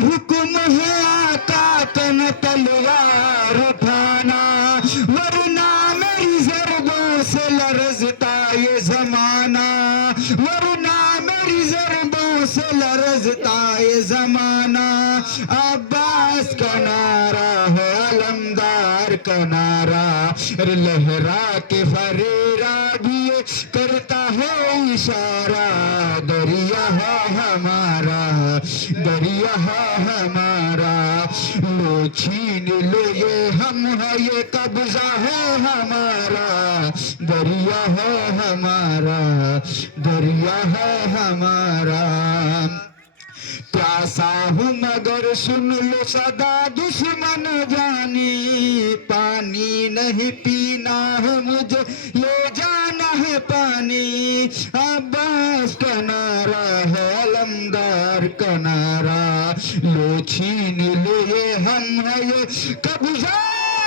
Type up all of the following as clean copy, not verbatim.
हुक्म है आका का न तलवार उठाना, वरना मेरी ज़रबों से लरज़ता ये ज़माना, वरना मेरी ज़रबों से लरज़ता ये ज़माना। अब्बास का नारा है अलमदार का नारा, लहरा के फरेरा भी करता है इशारा। दरिया है हमारा, दरिया है हमारा, लो छीन लो ये हम है, ये कब्जा है हमारा। दरिया है हमारा, दरिया है हमारा। प्यासा हूँ मगर सुन लो सदा दुश्मन जानी, पानी नहीं पीना है मुझे ये जाना है पानी। अब्बास का नारा है अलमदार का नारा, लो छीन लो ये हम है, ये कब्जा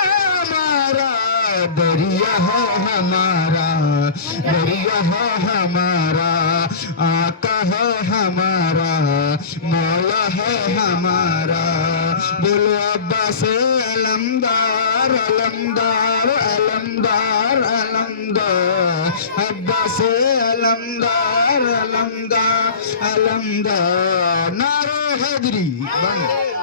हमारा। दरिया है हमारा, दरिया है हमारा, आका है हमारा, मौला है हमारा। बोलो अब्बास अलमदार अलमदार अलमदार अलमदार, अब्बास अलमदार अलमदार अलमदार। नारे हैदरी बंद।